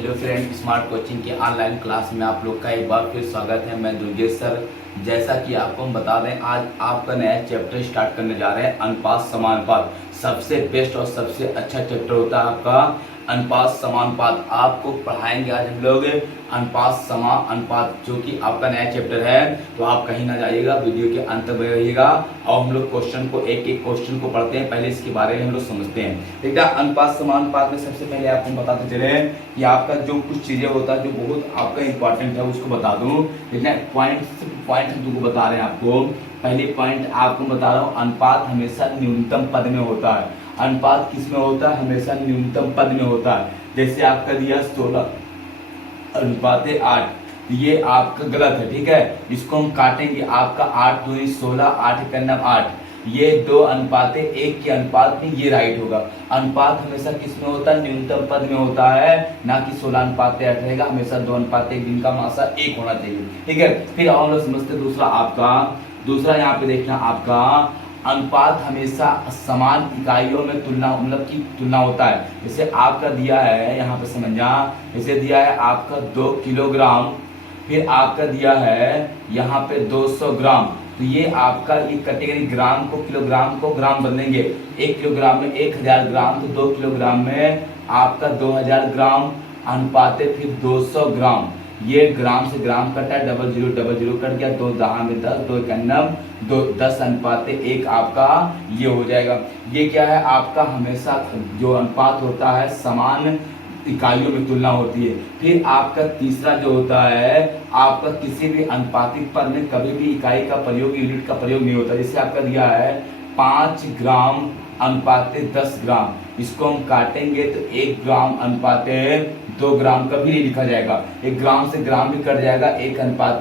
Hello friend, smart coaching की online class में आप लोग का एक बार फिर स्वागत है। मैं दुर्गेश सर। जैसा कि आपको हम बता दें, आज आपका नया चैप्टर स्टार्ट करने जा रहे हैं, अनुपात समानुपात। सबसे बेस्ट और सबसे अच्छा चैप्टर होता है आपका अनुपात समानुपात। आपको पढ़ाएंगे आज हम लोग अनुपात समानुपात, जो कि आपका नया चैप्टर है। तो आप कहीं ना जाइएगा, वीडियो के अंत में रहिएगा और हम लोग क्वेश्चन को एक एक क्वेश्चन को पढ़ते हैं। पहले इसके बारे में हम लोग समझते हैं। देखिए, अनुपात समानुपात में सबसे पहले आपको बताते चले कि आपका जो कुछ चीजें होता है जो बहुत आपका इंपॉर्टेंट है, उसको बता दूं। देखिए, पॉइंट हम तुमको बता रहे हैं आपको। पहले पॉइंट आपको बता रहा हूँ, अनुपात हमेशा न्यूनतम पद में होता है। अनुपात किस में होता है? हमेशा न्यूनतम पद में होता है। जैसे आपका दिया 16 अनुपात 8, ये आपका गलत है, ठीक है। इसको हम काटेंगे। आपका 8 दूनी 16, 8 का नाम 8, ये 2 अनुपात 1 के अनुपात में ये राइट होगा। अनुपात हमेशा किस में होता है? न्यूनतम पद में होता है, ना कि 16 अनुपात 8 रहेगा। हमेशा 2 अनुपात 1, जिनका मासा 1 होना चाहिए, ठीक है। फिर हम लोग समझते दूसरा यहाँ पे देखना, आपका अनुपात हमेशा समान इकाइयों में तुलना होता है। जैसे आपका दिया है, यहाँ पे समझना, जैसे दिया है आपका 2 किलोग्राम, फिर आपका दिया है यहाँ पे 200 ग्राम। तो ये आपका एक कैटेगरी ग्राम को ग्राम बदलेंगे। 1 किलोग्राम में 1000 ग्राम, तो 2 किलोग्राम में आपका 2000 ग्राम अनुपात, फिर 200 ग्राम। ये ग्राम से ग्राम कटा, डबल जीरो कट गया, 2 दहा में 10, 2 इक्यानम, 10 अनुपात 1 आपका ये हो जाएगा। ये क्या है? आपका हमेशा जो अनुपात होता है समान इकाइयों में तुलना होती है। फिर आपका तीसरा जो होता है, आपका किसी भी अनुपातिक पद में कभी भी इकाई का प्रयोग, यूनिट का प्रयोग नहीं होता। जैसे आपका दिया है 5 ग्राम अनुपात 10 ग्राम, इसको हम काटेंगे तो 1 ग्राम अनुपात 2 ग्राम कभी नहीं लिखा जाएगा। 1 ग्राम से ग्राम भी कट जाएगा, 1 अनुपात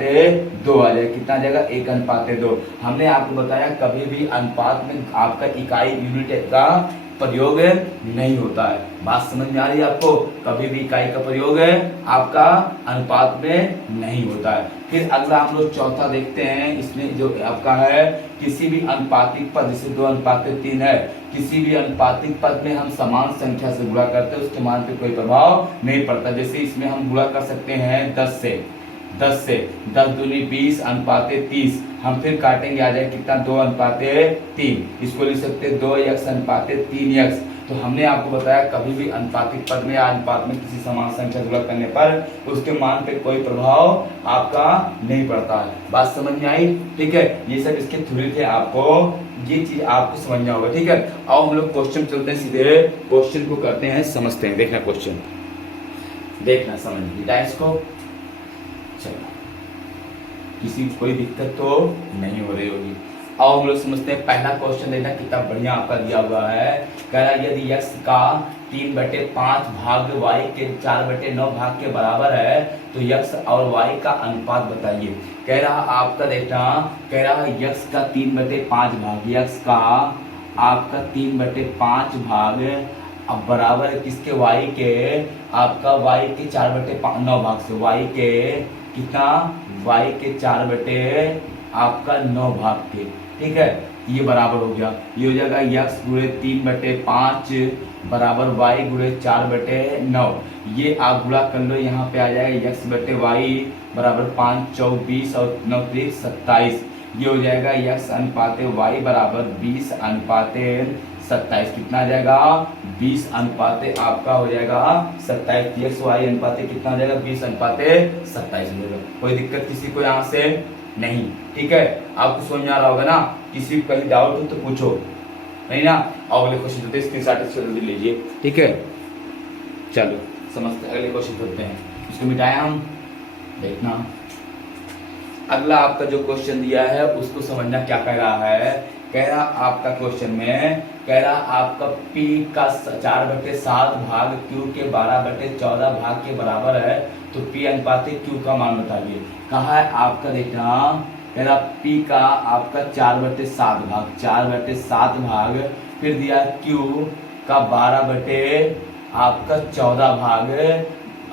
2 आ जाएगा। कितना आ जाएगा? 1 अनुपात 2। हमने आपको बताया कभी भी अनुपात में आपका इकाई यूनिट का प्रयोग नहीं होता है। बात समझ में आ रही है आपको? कभी भी इकाई का प्रयोग आपका अनुपात में नहीं होता है। फिर अगला हम लोग चौथा देखते हैं। इसमें जो आपका है, किसी भी अनुपातिक पद, जैसे 2 अनुपात 3 है, किसी भी अनुपातिक पद में हम समान संख्या से गुणा करते हैं, उसके मान पे कोई प्रभाव नहीं पड़ता। जैसे इसमें हम गुणा कर सकते हैं 10 से 10 दूनी 20 अनुपात 30। हम फिर काटेंगे, आ जाए कितना? 2 अनुपात 3। इसको लिख सकते हैं 2x अनुपात 3x। तो हमने आपको बताया कभी भी अनुपातिक पद में या अनुपात में किसी समान संख्या गुणा करने पर उसके मान पे कोई प्रभाव आपका नहीं पड़ता है। बात समझ में आई? ठीक है, ये सब इसके थ्योरी थे, आपको ये चीज आपको समझना होगा, ठीक है। अब हम लोग क्वेश्चन चलते हैं, सीधे क्वेश्चन को करते हैं, समझते हैं। देखना क्वेश्चन, देखना समझ इसको। चलो, किसी कोई दिक्कत तो नहीं हो रही होगी। अब हम लोग समझते हैं। पहला क्वेश्चन देखना कितना बढ़िया आपका दिया हुआ है। कह रहा है यदि x का 3/5 भाग y के 4/9 भाग के बराबर है तो x और y का अनुपात बताइए। कह रहा आपका देखना, कह रहा है x का 3/5 भाग, x का आपका 3/5 भाग अब बराबर है किसके? y के, आपका y के 4/9 भाग से, y के कितना? y के 4 आपका 9 भाग के, ठीक है। ये बराबर हो गया, ये हो जाएगा x गुणे 3/5 बराबर y गुणे 4/9। ये आप गुणा कर लो, यहाँ पे आ जाएगा x बटे y बराबर 5 चौक 20 और 9 त्रिक 27। ये हो जाएगा x अनुपात y बराबर 20 अनुपात 27। कितना आ जाएगा? 20 अनुपात आपका हो जाएगा 27। x y अनुपात कितना हो जाएगा? 20 अनुपात 27 हो जाएगा। कोई दिक्कत किसी को यहाँ से नहीं, ठीक है। आपको समझ में आ रहा होगा ना? किसी को कहीं डाउट हो तो पूछो, नहीं ना? अगले क्वेश्चन चलते हैं, स्क्रीनशॉट जल्दी लीजिए, ठीक है। चलो समझते, अगले क्वेश्चन चलते हैं। इसको मिटाया हम, देखना अगला आपका जो क्वेश्चन दिया है उसको समझना क्या कह रहा है। कह रहा आपका क्वेश्चन में, कह रहा आपका p का 4/7 भाग q के 12/14 भाग के बराबर है, तो p अनुपात q का मान बताइए। कहा है आपका देखना, कह रहा p का आपका 4/7 भाग, 4/7 भाग, फिर दिया q का 12/14 भाग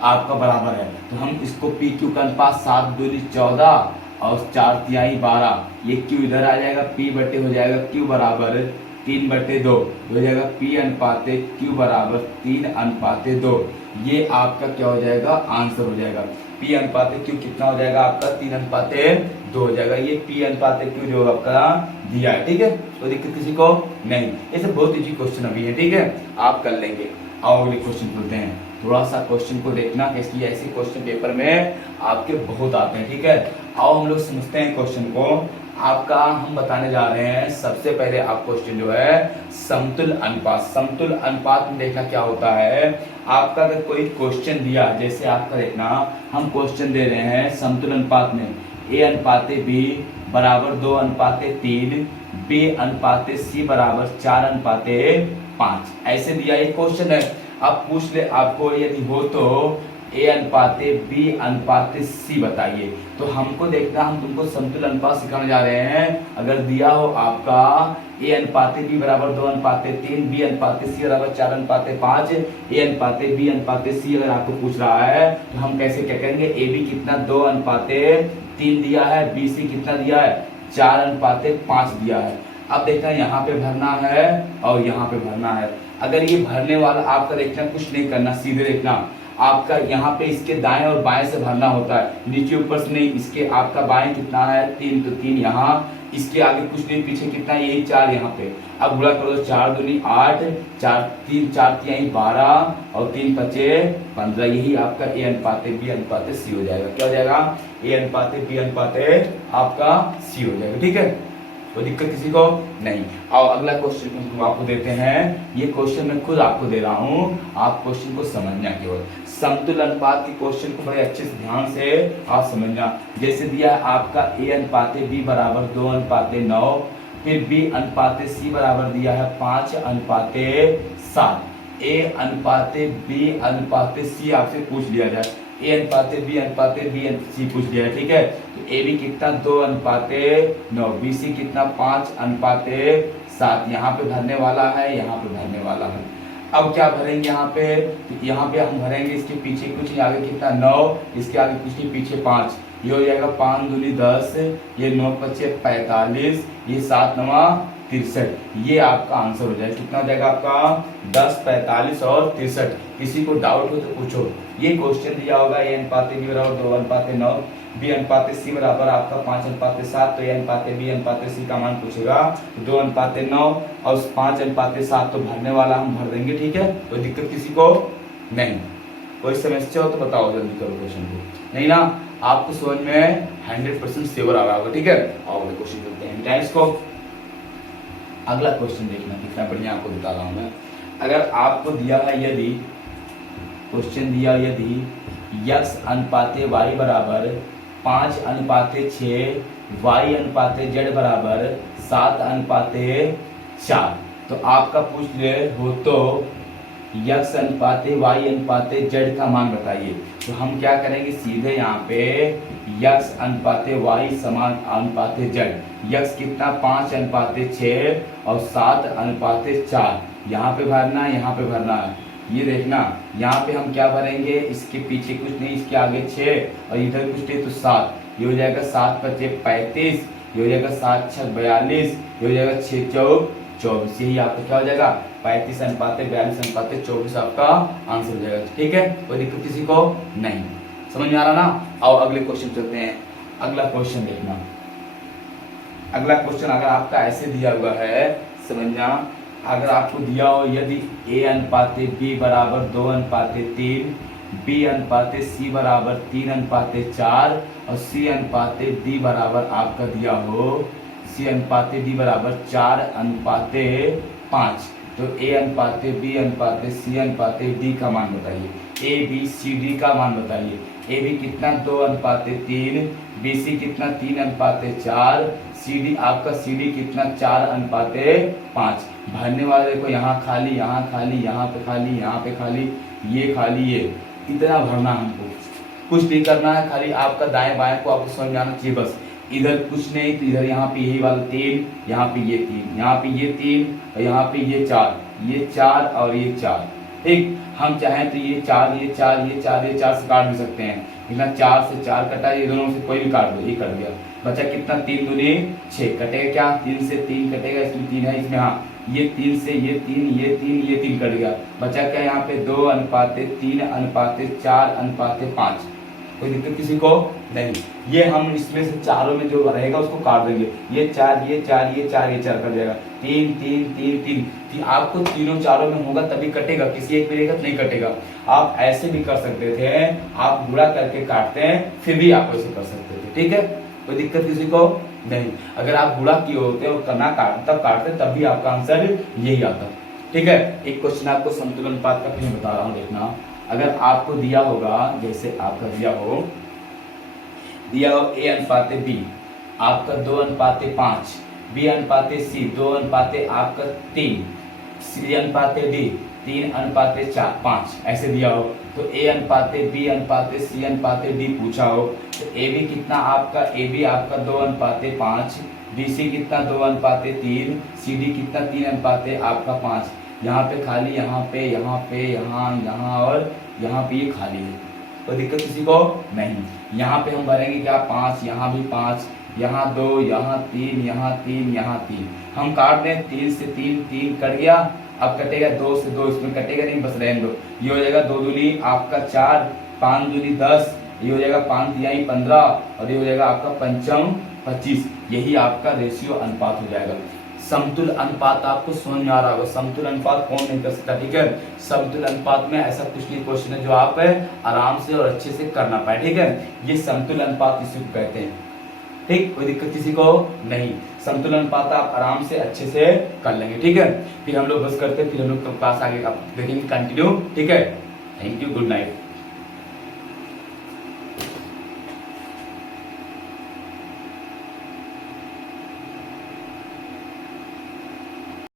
आपका बराबर है। तो हम इसको पी क्यू का अनुपात 7 दूनी 14 और 4 तिहाई 12, ये क्यू इधर आ जाएगा, p बटे हो जाएगा q बराबर 3/2 हो जाएगा P अनुपात Q बराबर 3/2। ये आपका क्या हो जाएगा, आंसर हो जाएगा। P अनुपात Q कितना हो जाएगा आपका 3/2 हो जाएगा। ये P अनुपात Q जो आपका दिया है, ठीक है, तो दिक्कत किसी को नहीं। ऐसे बहुत इजी क्वेश्चन अभी है, ठीक है, आप कर लेंगे। आओ अगले क्वेश्चन खोलते हैं। थोड़ा सा क्वेश्चन को देखना, इसलिए ऐसे क्वेश्चन पेपर में आपके बहुत आते हैं, ठीक है। आओ हम लोग समझते हैं क्वेश्चन को। आपका हम बताने जा रहे हैं सबसे पहले आप क्वेश्चन जो है समतुल अनुपात। समतुल अनुपात में देखना क्या होता है, आपका अगर कोई क्वेश्चन दिया, जैसे आपका देखना हम क्वेश्चन दे रहे हैं समतुल अनुपात में A अनुपात B बराबर 2/3, B अनुपात C बराबर 4/5 ऐसे दिया ये क्वेश्चन है। अब पूछ ले आपको यदि हो तो A अनुपात B अनुपात C बताइए। तो हमको देखना, हम तुमको समतुल अनुपात सिखाने जा रहे हैं। अगर दिया हो आपका A अनुपात B बराबर 2/3, B अनुपात C बराबर 4/5, A अनुपात B अनुपात C अगर आपको पूछ रहा है तो हम कैसे क्या करेंगे, AB कितना 2/3 दिया है, BC कितना दिया है 4/5 दिया है। अब देखना यहाँ पे भरना है और यहाँ पे भरना है। अगर ये भरने वाला आपका देखना कुछ नहीं करना, सीधे देखना आपका यहाँ पे इसके दाएं और बाएं से भरना होता है, नीचे ऊपर से नहीं। इसके आपका बाएं कितना है 3, तो 3 यहाँ, इसके आगे कुछ नहीं, पीछे कितना यही 4 यहाँ पे। अब गुणा करो, 4 दूनी 8, 4 3 4 3 12 और 3 5 15। यही आपका A अनुपात B अनुपात C हो जाएगा। क्या हो जाएगा, A अनुपात B अनुपात आपका C हो जाएगा, ठीक है, कोई दिक्कत किसी को नहीं। और अगला क्वेश्चन आपको देते हैं। ये क्वेश्चन मैं खुद आपको दे रहा हूँ, आप क्वेश्चन को समझना केवल। समतुल अनुपात के क्वेश्चन को बड़े अच्छे से ध्यान से आप समझना। जैसे दिया है आपका A अनुपात B बराबर 2/9, फिर B अनुपात C बराबर दिया है 5/7। A अनुपात B अनुपात C आपसे पूछ लिया जाए, A अनुपात B अनुपात B C पूछ लिया है, ठीक है। तो AB कितना 2/9, BC कितना 5/7। यहाँ पे भरने वाला है, यहाँ पे भरने वाला है। अब क्या भरेंगे यहाँ पे, तो यहाँ पे हम भरेंगे इसके पीछे कुछ नहीं, आगे कितना 9, इसके आगे कुछ नहीं, पीछे 5। ये हो जाएगा 5 दूनी 10, ये 9 5 45, ये 7 9 63। ये आपका आंसर हो जाएगा। कितना हो जाएगा आपका 10 45 और 63। किसी को डाउट हो तो पूछो। ये क्वेश्चन दिया होगा A अनुपात B बराबर 2/9, B अनुपात C बराबर आपका 5/7। तो A अनुपात B अनुपात C का मान पूछेगा, 2/9 और 5/7 तो भरने वाला हम भर देंगे, ठीक है, कोई दिक्कत किसी को नहीं। कोई समस्या हो तो बताओ, जल्दी करो क्वेश्चन को। नहीं ना, आपको समझ में 100% श्योर आ रहा होगा, ठीक है। आओ क्वेश्चन करते हैं टाइम्स को। अगला क्वेश्चन देखना कितना बढ़िया आपको बता रहा हूं मैं। अगर आपको दिया है, यदि क्वेश्चन दिया यदि x अनुपात y बराबर 5/6, y अनुपात z बराबर 7/4, तो आपका पूछ ले हो तो x अनुपात y अनुपात z का मान बताइए। तो हम क्या करेंगे, सीधे यहाँ पे x अनुपात y समान अनुपात z, x कितना 5/6 और 7/4, यहाँ पे भरना है, यहाँ पे भरना है। ये देखना यहाँ पे हम क्या भरेंगे, इसके पीछे कुछ नहीं, इसके आगे 6 और इधर कुछ नहीं तो 7। ये हो जाएगा 7 5 35, ये हो जाएगा 7 6 42, ये हो जाएगा 6 4 24। यही आपका क्या हो जाएगा 35/42/24 आपका आंसर हो जाएगा, ठीक है, कोई दिक्कत किसी को नहीं। समझ में आ रहा ना। और अगले क्वेश्चन चलते हैं। अगला क्वेश्चन देखना। अगला क्वेश्चन अगर आपका ऐसे दिया हुआ है, समझना, अगर आपको दिया हो यदि A अनुपात B बराबर 2/3, B अनुपात C बराबर 3/4 और C अनुपात D बराबर आपका दिया हो, C अनुपात D बराबर 4/5, तो A अनुपात B अनुपात C अनुपात D का मान बताइए। A B C D का मान बताइए। A B कितना 2/3, BC कितना 3/4, CD आपका CD कितना 4/5। भरने वाले देखो, यहाँ खाली, यहाँ खाली, यहाँ पे खाली, यहाँ पे खाली, ये खाली, ये इतना भरना हमको, कुछ नहीं करना है। खाली आपका दाएं बाएं को आपको समझ में आना चाहिए बस। इधर कुछ नहीं, तो इधर यहाँ पे यही वाला 3, यहाँ पे ये 3, यहाँ पे ये 3 और यहाँ पे ये 4, ये 4 और ये 4, ठीक। हम चाहें तो ये 4 ये 4 ये 4 ये 4 से काट भी सकते हैं। यहाँ 4 से 4 कटा, ये दोनों से कोई भी काट दो, ये कट गया, बचा कितना 3 दूनी 6, कटेगा क्या 3 से 3 कटेगा, इसमें 3 है, इसमें हाँ ये 3 से ये 3 ये 3 ये 3 कट गया, बचा क्या यहाँ पे 2:3:4:5। कोई दिक्कत किसी को नहीं। ये हम इसमें से चारों में जो रहेगा उसको काट देंगे, ये 4 ये 4 ये 4 ये 4 कट जाएगा, 3 3 3 3। आपको तीनों चारों में होगा तभी कटेगा, किसी एक में रहेगा तो नहीं कटेगा। आप ऐसे भी कर सकते थे, आप गुणा करके काटते हैं फिर भी आप ऐसे कर सकते थे, ठीक है, कोई दिक्कत किसी को नहीं। अगर आप गुणा किए होते और करना तब काटते तब भी आपका आंसर यही आता, ठीक है। एक क्वेश्चन आपको संतुलन अनुपात का मैं बता रहा हूँ, देखना। अगर आपको दिया होगा, जैसे आपका दिया हो A:B, आपका 2:5, B:C, 2:3, C:D, 3:5, ऐसे दिया हो। तो A:B:C:D पूछा हो तो AB कितना आपका, AB आपका 2:5, BC कितना 2:3, CD कितना 3:5। यहाँ पे खाली, यहाँ पे यहाँ और यहाँ पे ये खाली है, तो दिक्कत किसी को नहीं। यहाँ पे हम भरेंगे क्या 5, यहाँ भी 5, यहाँ 2, यहाँ 3, यहाँ 3, यहाँ 3। हम काट दें 3 से 3, 3 कट गया, अब कटेगा 2 से 2, इसमें कटेगा नहीं, बस रहने दो। ये हो जाएगा 2 दूनी आपका 4, 5 दूनी 10, ये हो जाएगा 5 तिहाई 15 और ये हो जाएगा आपका 5 25। यही आपका रेशियो अनुपात हो जाएगा। समतुल अनुपात आपको समझ में आ रहा होगा, समतुल अनुपात कौन नहीं कर सकता, ठीक है। समतुल अनुपात में ऐसा कुछ नहीं क्वेश्चन है जो आप आराम से और अच्छे से कर ना पाए, ठीक है। ये समतुल अनुपात इसी को कहते हैं, ठीक, कोई दिक्कत किसी को नहीं। समतुल अनुपात आप आराम से अच्छे से कर लेंगे, ठीक है। फिर हम लोग बस करते हैं, फिर हम लोग क्लास आगे देखेंगे कंटिन्यू, ठीक है। Thank you, good night.